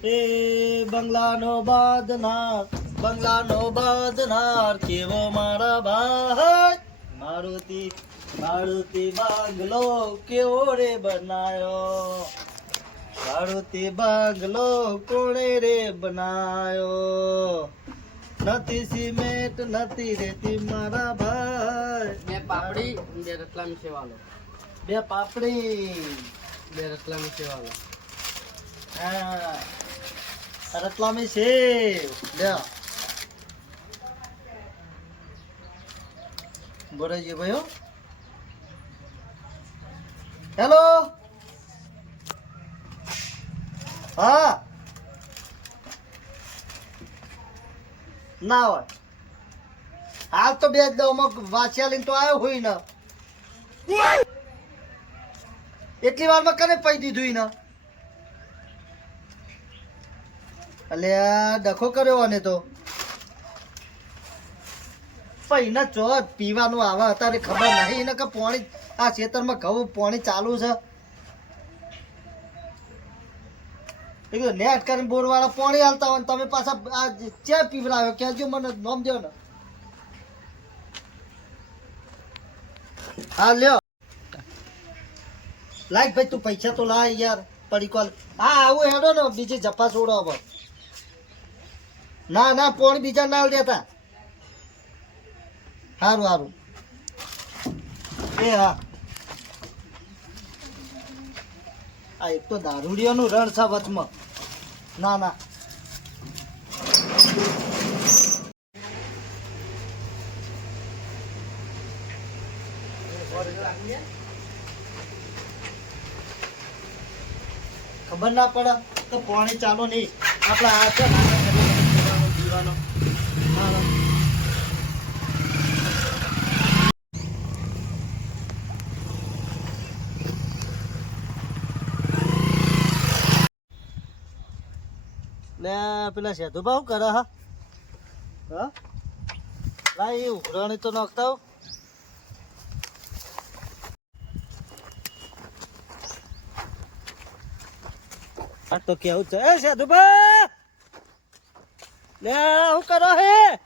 એ બંગલાનો બાંધનાર કેવો મારા ભાઈ મારુતિ બંગલો કેવો રે બનાયો મારુતિ બંગલો કોણે રે બનાયો નથી સિમેન્ટ નથી રેતી મારા ભાઈ બે પાપડી બે રતલામી સેવાલો બે પાપડી બે રતલામી સેવાલો હા રતલામી સેવ લ્યો બોરાજી ભાઈઓ હેલો હા ના હોય હાલ તો બે જ દવામાં વાંચ્યા લઈને તો આવ્યો હોય ને એટલી વારમાં કને પૈ દીધું ને એટલે ડખો કર્યો અને તો પૈના ચો પીવાનું આવે અત્યારે ખબર નહીં ને કે પાણી આ ખેતરમાં ઘઉં પાણી ચાલુ છે નેટ કરીને બોર વાળા પાણી હાલતા હોય તમે પાછા આ ચા પીવડાવ્યો કહેજો મને નામ દો ને હા લ્યો લાઈક ભાઈ તું પૈસા તો લાય યાર પડી કોલ હા આવું હેડો ને બીજી જપા છોડો હવે ના ના પાણી બીજા ના દેતા સારું સારું એ હા આ એક તો દારૂડિયાનું રણ છે વચમાં ના ના ખબર ના પડે તો પાણી ચાલો નહીં આપડા આ છે પીવાનો લે પેલા સેધુ ભાવ કરે હા લાય એ ઉઘરાણી તો નાખતા આ તો કેવું છે એ સેધુ ભાઈ લે હું કરો હે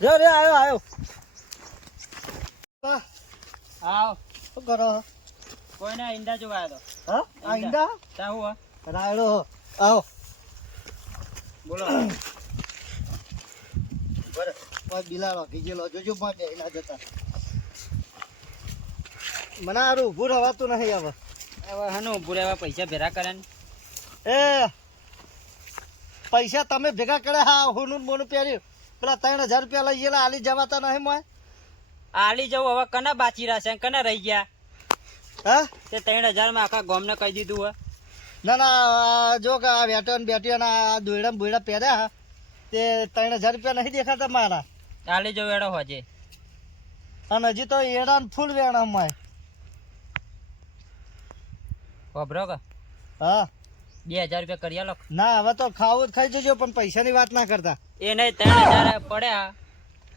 જો રે આવ્યો આવ શું કરો કોઈ ના ઈંડા જોવા આવ્યો હા આ ઈંડા ચાહુ રાયડો આવો બોલો બરાબર બિલાડો ગીજેલો જોજો માટે એના જતા મને આરું ઊભું રહેવાતું નહીં હવે હવે હનું બુરેવા પૈસા ભેરા કરે ને એ પૈસા તમે ભેગા કર્યા હા હોનું મોનું પહેર્યું પેલા 3000 રૂપિયા લઈ ગયેલા આલી જવાતા નહીં મોય આલી જવું હવે કના બાચી રહ્યા છે કના રહી ગયા હા તે 3000 માં આખા ગામને કહી દીધું હોય ના ના જો કે આ વેટન બેટીઓના દોયડા બોયડા પહેર્યા તે 3000 રૂપિયા નહીં દેખાતા મારા આલી જવું એડો હોજે અને હજી તો એડા ફૂલ વેણા માય ખબરો કે હા 2000 રૂપિયા કરી આલો ના હવે તો ખાવું જ ખાઈ જજો પણ પૈસાની વાત ના કરતા એ નહીં 3000 પડ્યા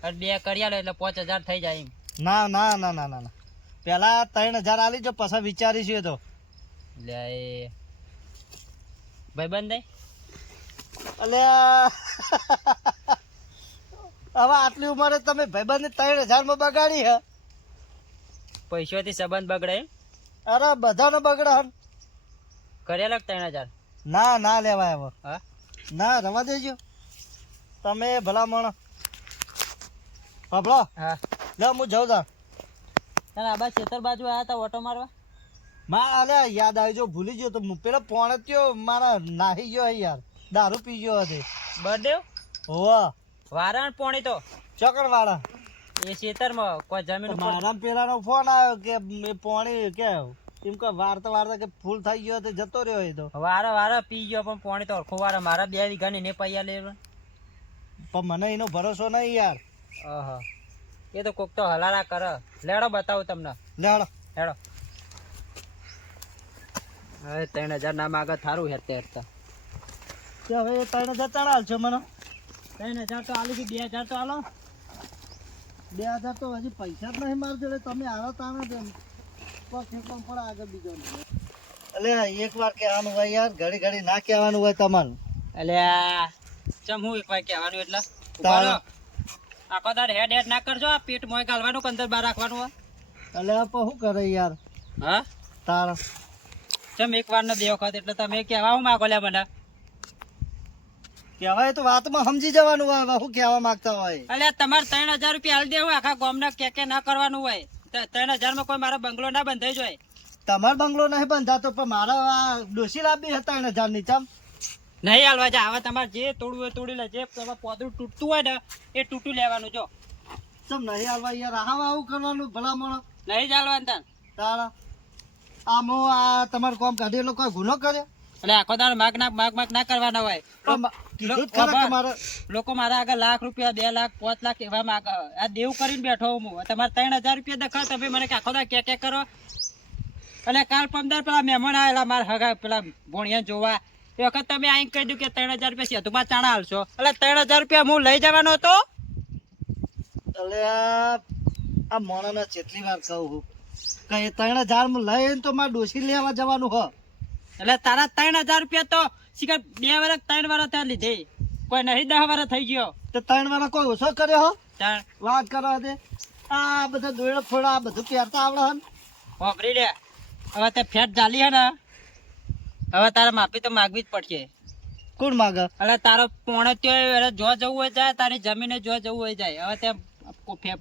અને 2 કરી આલો એટલે 5000 થઈ જાય એમ ના ના ના ના ના પેલા 3000 આલી જો પછી વિચારીશું તો લે એ ભાઈબંધ નહીં અલે હવે આટલી ઉંમરે તમે ભાઈબંધ 3000 માં બગાડી હે પૈસાથી સંબંધ બગડે અરે બધાનો બગડે હન કરેલા 3000 ના ના લેવાય હવે હા ના રવા દેજો તમે ભલામણ પબલો હા લે હું જાઉં તા તને આ બા ખેતર બાજુ આવ્યા હતા ઓટો મારવા માં અલે યાદ આવી જો ભૂલી ગયો તો પેલો પોણે ત્યો મારા નાહી ગયો યાર દારૂ પી ગયો હતો બર્થડે હોવા વારણ પોણી તો ચોકડ વાળા એ ખેતરમાં કોઈ જમીન ઉપર મારા પેલાનો ફોન આવ્યો કે એ પોણી કે એમ કે વારતા વારતા કે ફૂલ થઈ ગયો તો જતો રહ્યો એ તો વારા પી ગયો પણ પોણી તો અડખો વારા મારા 2 વીઘાની ને પૈયા લે પણ મને એનો ભરોસો નહીં યાર ઓહો એ તો કોક તો હલારા કરે લેડો બતાવું તમને લેડો હેડો હવે 3000 ના માગા થારું હેરતે હેરતા કે હવે 3000 ચાલ હાલશો મને 3000 તો આલી 2000 તો આલો 2000 તો હજી પૈસા જ નહીં મારી જોડે તમે આવો તાણા જ પગ ફેંકવા પડે આગળ બીજો એટલે એક વાર કહેવાનું હોય યાર, ઘડી ઘડી ના કહેવાનું હોય તમારે. અલ્યા ચમ હું એક વાર કહેવાનું એટલે તારે. ઉભા રહો. આખો દાડ હેડ હેડ ના કરજો. આ પેટ મોય ગાલવાનું કે અંદર બહાર રાખવાનું હોય? એટલે શું કરે યાર હા તાર? ચમ એક વાર ને બે વખત એટલે તમે કહેવા હું માગો લે મને? કહેવાય તો વાતમાં સમજી જવાનું હોય, હવે શું કહેવા માંગતા હોય. અલ્યા તમારે 3000 રૂપિયા હાલ દેવું, આખા ગામના કે ના કરવાનું હોય. 3000 માં કોઈ મારો બંગલો ના બંધાઈ જાય. તમારો બંગલો નહીં બંધાતો, પણ મારા આ ડોસી લાવી હતા 3000 ની. ચમ નહીં હાલવા જા. હવે તમારે જે તોડવું હોય તોડી લે. જે તમારે પોદરું તૂટતું હોય ને એ તૂટું લેવાનું. જો ચમ નહીં હાલવા યાર, આવું કરવાનું ભલામણ. નહીં ચાલવાનું તાર. તારા આમ આ તમારું કામ કાઢેલો કોઈ ગુનો કર્યો? એટલે આખો દાડો માગ ના કરવાના હોય. કીધું જ ખરા કે મારે લોકો મારા આગળ લાખ રૂપિયા 2 લાખ 5 લાખ એવા માગ. આ દેવું કરીને બેઠો હું. તમારે 3000 રૂપિયા દેખાવ તમે મને કે આખો દાડો કે કરો. અને કાલ 15 પેલા મહેમાન આવેલા મારા હગા પેલા ભોણિયા જોવા. એ વખત તમે આઈને કહી દઉં કે 3000 રૂપિયા સેતુમાં ચાણા હાલશો. એટલે 3000 રૂપિયા હું લઈ જવાનો હતો. એટલે આ મોણાને જેટલી વાર કહું છું કે 3000 માં લઈને તો મારે ડોસી લેવા જવાનું હ. એટલે તારા 3000 રૂપિયા તો શીખર 2 વર્ષ 3 વર્ષ ત્યાં લીધે. કોઈ નહીં 10 વર્ષ થઈ ગયો. તો 3 વાર કોઈ ઓછો કર્યો હો? તાર વાત કરો દે. આ બધા દોયડા ફોડા આ બધું પહેરતા આવડે હન. વાપરી લે. હવે તે ફેટ ચાલી હે ને, હવે તારે માફી તો માગવી જ પડશે. કોણ માગે? એટલે તારો પોણે ત્યાં જો જવું હોય જાય, તારી જમીને જો જવું હોય જાય. હવે તે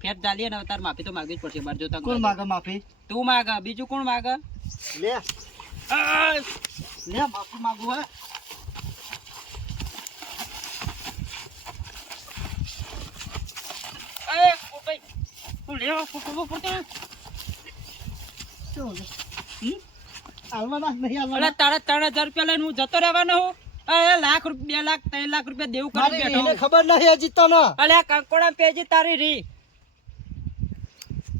ફેટ ચાલી ને, હવે તારે માફી તો માગવી જ પડશે. બાર જો કોણ માગે માફી? તું માગ, બીજું કોણ માગે? લે લે માફી માગું હે. તું લેવા પડતો. શું છે? હાલવાના નહીં એટલે હાલવાના? તારા 3000 રૂપિયા લઈને હું જતો રહેવાનો હું? અરે લાખ રૂપિયા 2 લાખ 3 લાખ રૂપિયા દેવું કરી મારી બેઠો. એને ખબર નહીં હજી તો ના. અલ્યા કંકોડા પેજી તારી રી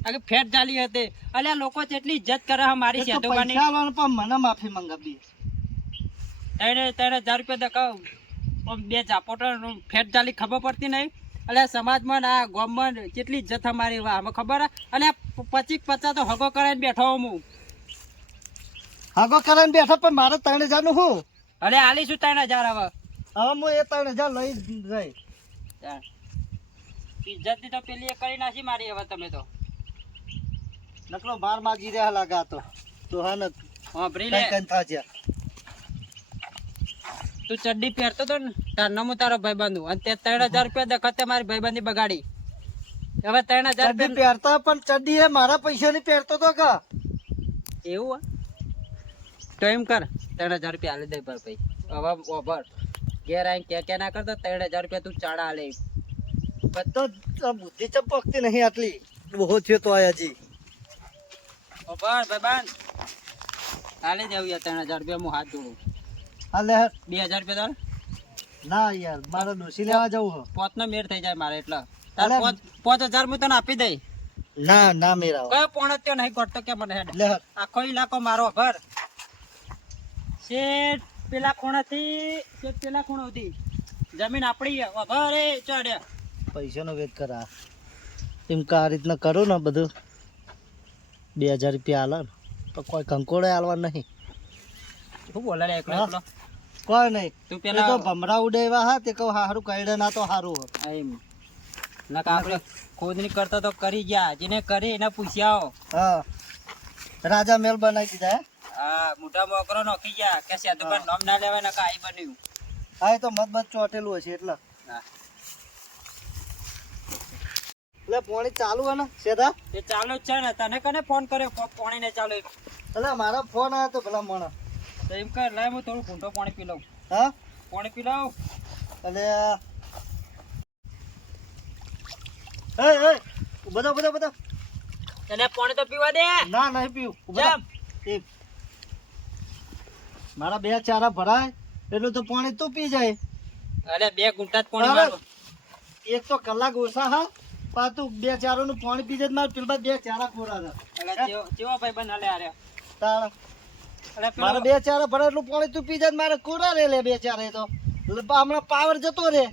આગે ફેટ ચાલી હતી. અલ્યા લોકો જેટલી ઇજ્જત કરે હે મારી એ તો સેતુબાની. પૈસા આલવાના પણ મને માફી મંગાવી. 3000 રૂપિયા દેખાવ બે ઝાપોટો ફેટ ચાલી ખબર પડતી નહીં. અલ્યા સમાજમાં ને આ ગામમાં કેટલી ઇજ્જત અમારી વાહ અમે ખબર હે. અલ્યા 25-50 તો હગો કરાઈને બેઠો હું. હાગો કરીને બેઠા પણ મારે 3000 નું શું? અલે આલીશું 3000 હવે. હવે હું એ 3000 લઈ જઈ. ઇજ્જત ની તો પેલી એ કરી નાખી મારી. હવે તમે તો નકલો માર માગી રહ્યા લાગા તો હા ને વાપરી કઈ લે. કઈ થાજ્યા. તું ચડ્ડી પહેરતો તો ને તારનો હું તારો ભાઈબંધ હું. અને તે 3000 રૂપિયા દેખાતે મારી ભાઈબંધી બગાડી. હવે 3000 ચડ્ડી રૂપિયા પહેરતા પણ ચડ્ડી એ મારા પૈસા ની પહેરતો તો કા? એવું તો એમ કર 3000 રૂપિયા આલી દે પર ભાઈ. હવે ઓભર ઘેર આવીને કે ના કરતો 3000 રૂપિયા તું ચાડા આલે. બધો બુદ્ધિ ચપકતી નહીં આટલી. બહુ થયો તો આ હજી. ઓભર ભાઈબંધ આલી દેવું યાર 3000 રૂપિયા હું હાથ જોડું. હાલે 2000 રૂપિયા તાર ના યાર મારે ડોસી લેવા જવું હો. પોતનો મેળ થઈ જાય મારે. એટલે તાર અલે. 5000 હું તને આપી દઈ. ના ના મેરા કયો પોણો ત્યો નહીં કરતો કે મને હેડ. લે આખો ઇલાકો મારો ઘર શેઠ પેલા ખૂણાથી શેઠ પેલા ખૂણો સુધી જમીન આપણી છે. ઘર એ ચડ્યા પૈસાનો વેચ કરા. એમ કે આ રીતના કરું ને બધું 2000 રૂપિયા આલે ને તો કોઈ કંકોડે આલવા નહીં. શું બોલે લે એકલો હા. એકલો? કોઈ નહીં. તું એ પેલા તો ભમરા ઉડેવા હા તે કહું હારું કઈડે ના તો હારું હો. એમ નકા આપણે ખોદણી કરતા તો કરી ગયા. જેને કરી એને પૂછ્યા આવો. હા રાજા મેલ બનાવી દીધા હે. હા મોટા મોકરો નોખી ગયા કે સેતુભાઈ નામ ના લેવાય નકા આઈ બન્યું. હા એ તો મત ચોટેલું હશે એટલે. હા એટલે પોણી ચાલુ હે ને સેદા? એ ચાલુ જ છે ને. તને કને ફોન કર્યો પાણી ને ચાલુ? એટલે મારા ફોન આવ્યો તો ભલા મોણા. તો એમ કર લાય હું થોડું ઘૂંટો પાણી પી લઉં. હા પાણી પી લઉં. એટલે બધા તને પાણી તો પીવા દે. ના નહીં પીવું. ઉભા કેમ? થા. એ મારા 2 ચારા ભરાય એટલું તો પાણી તું પી જાય. અરે 2 ઘૂંટા જ પાણી અરે. મારું. એક તો કલાક ઓછા હા પાછું 2 ચારોનું પાણી પી જાય મારે પેલા 2 ચારા કોરા છે. એટલે કેવો ભાઈ બન હાલે આરે. તારા એટલે પેલો મારે 2 ચારા ભરાય એટલું પાણી તું પી જાય મારે કોરા રે લે 2 ચારે તો એટલે હમણાં પાવર જતો રે.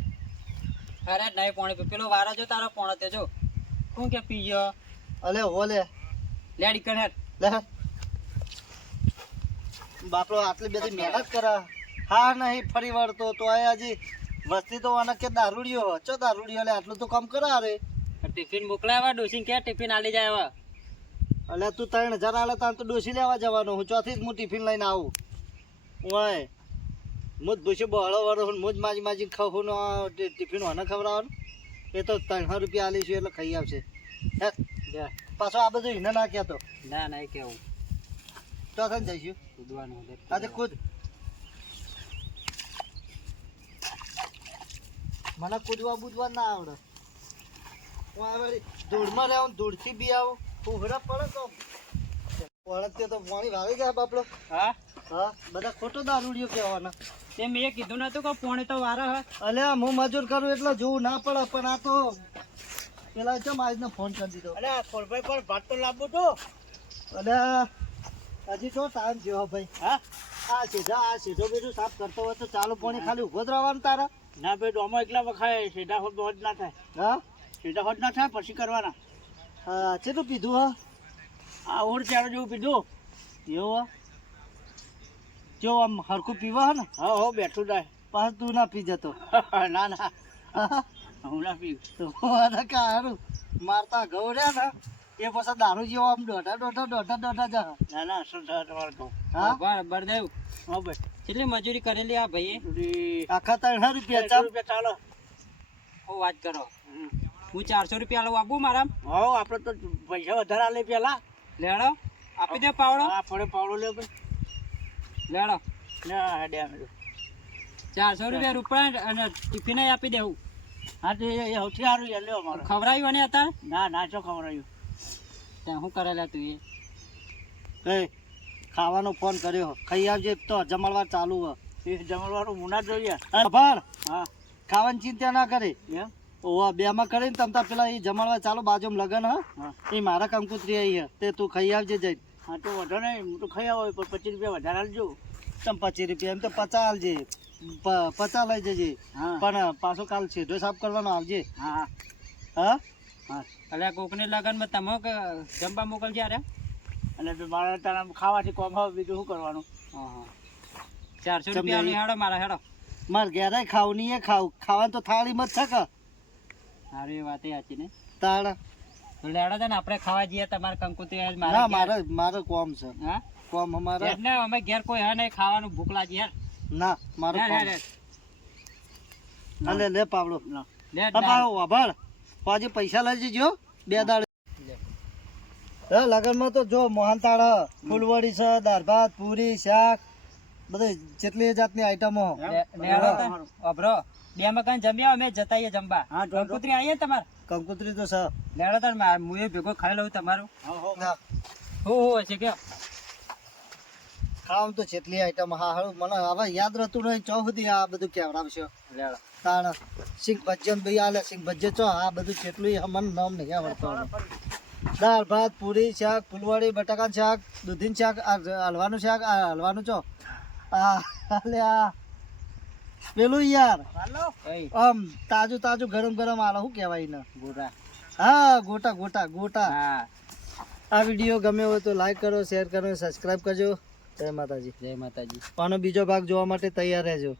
અરે નહીં પાણી પી. પેલો વારો જો તારો પોણો તે જો શું કે પી ગયો. અલે હો લે લેડી કણ હેડ. લે બાપડો આટલી બધી મહેનત કરે હા નહીં ફરી વળતો તો આ હજી વસ્તી તો આને કે દારૂડિયો હો ચો દારૂડિયો લે આટલું તો કામ કરા રે ટિફિન મોકલાવા ડોસીને કે ટિફિન આલી જાય હવે એટલે તું 3000 આલે તાન તો ડોસી લેવા જવાનો હું ચોથી જ હું ટિફિન લઈને આવું ઓય મુજ ભૂસી બહળો વરો મુજ માજી ખાવું નો ટિફિન હોને ખવડાવવાનું એ તો 300 રૂપિયા આલીશું એટલે ખાઈ આવશે હે લે પાછો આ બધું એને ના કહેતો ના ના કેવું ચોથા જઈશું કૂદવાનું આજે ખુદ મને કૂદવા બૂદવા ના આવડે હું આવે ધૂળમાં રહે ધૂળથી બી આવું ઉઘડા પડે તો પડે તો પાણી વાળી ગયા બાપડો હા હા બધા ખોટો દારૂડિયો કહેવાના તે મેં કીધું નતું કે પોણી તો વારો હે અલ્યા હું મજૂર કરું એટલે જોવું ના પડે પણ આ તો પેલા ચમ આજનો ફોન કરી દીધો અરે ફોરભાઈ પર ભાત તો લાવવું તો અલ્યા હજી તો ટાઈમ જેવો ભાઈ હા આ સીધો બીજું સાફ કરતો હોય તો ચાલુ પાણી ખાલી ઉભો જ રહેવાનું તારા ના ભાઈ ડોમો એકલા વખાય સીધા હોદ હોદ ના થાય હા સીધા હોદ ના થાય પછી કરવાના હા કેટલું પીધું હા આ ઓર ચાર જેવું પીધું એવું જો આમ હરખું પીવા હે ને હા હો બેઠું જાય પાછું તું ના પી જતો ના ના હું ના પીવું તો અરે કારું મારતા ઘઉં રહ્યા ને એ પછી દારૂ જેવો આમ દોઢા જા ના ના શું થાય તમારે કહું હા બરાબર દેવ હા ભાઈ કેટલી મજૂરી કરેલી આ ભાઈએ આખા 300 રૂપિયા ચાલ રૂપિયા ચાલો હું વાત કરો હું 400 રૂપિયા લઉં આપું મારા હો આપણે તો પૈસા વધારે આલે પેલા લેડો આપી દે પાવડો હા ફળે પાવડો લે ભાઈ લેડો લે હેડે અમે 400 રૂપિયા રૂપિયા અને ટિફિન આપી દેવું હા તે એ સૌથી સારું યાર લ્યો મારો ખવડાવ્યું ને હતા ના ના ચો ખવડાવ્યું ત્યાં શું કરેલા તું એ ખાવાનો ફોન કર્યો ખાઈ આવજે તો જમણવાર ચાલુ હે એ જમણવાળું મુના જોઈએ ભાણ હા ખાવાની ચિંતા ના કરી એમ ઓવા બે માં કરીને તમતા પેલા એ જમણવાર ચાલુ બાજુમાં લગન હા હા એ મારા કંકુત્રી આવી હે તે તું ખાઈ આવજે જઈ હા તો વધો નહીં હું તો ખાઈ આવો પણ 25 રૂપિયા વધારે આલજો તમ 25 રૂપિયા એમ તો 50 આલજે 50 લઈ જજે હા પણ પાછો કાલ સીધો સાફ કરવાનો આવજે હા હા હા એટલે કોકની લગનમાં તમે જમવા મોકલજો રે અને મારા તારા ખાવાથી કોમ હવે બીજું શું કરવાનું હા હા 400 રૂપિયા ની હેડો મારા હેડો માર ઘેરે ખાવ નહીં ખાવાનું તો થાળીમાં જ છે કે સારી વાત સાચી ને તાળ તો લેડો છે ને આપણે ખાવા જઈએ તમારે કંકુતી ના મારે કોમ છે હા કોમ અમારે ને અમે ઘેર કોઈ હે નહીં ખાવાનું ભૂખ લાગી યાર ના મારે કોમ અલે લે પાવડો લે પાવડો વાભળ પાછી પૈસા લઈ જજો 2 દાડે હે લગનમાં તો જો મોહનતાળ ફૂલવડી છે દાળ ભાત પૂરી શાક બધી જેટલી જાતની આઈટમો લેડો તો અભરો બે મકાન જમ્યા અમે જતાઈએ જમવા હા કંકુતરી આવીએ તમારે કંકુતરી તો છે લેડો તો હું એ ભેગો ખાઈ લઉં તમારું ના હો છે કે ખાવાનું તો જેટલી આઈટમ હા હારું મને હવે યાદ રહેતું નહીં ચો સુધી આ બધું કેવડાવશો લેડો તાણ સિંગ ભજન ભાઈ આલે સિંગ ભજ્જે ચો આ બધું જેટલું મને નામ નહીં આવડતું દાળ ભાત પૂરી શાક ફૂલવાડી બટાકાનું શાક દૂધીનું શાક આ હલવાનું શાક આ હલવાનું ચો આ પેલું યાર આમ તાજું ગરમ આલે શું કહેવાય ને ગોટા હા ગોટા હા આ વિડીયો ગમે હોય તો લાઈક કરો શેર કરો સબસ્ક્રાઇબ કરજો જય માતાજી જય માતાજી આનો બીજો ભાગ જોવા માટે તૈયાર રહેજો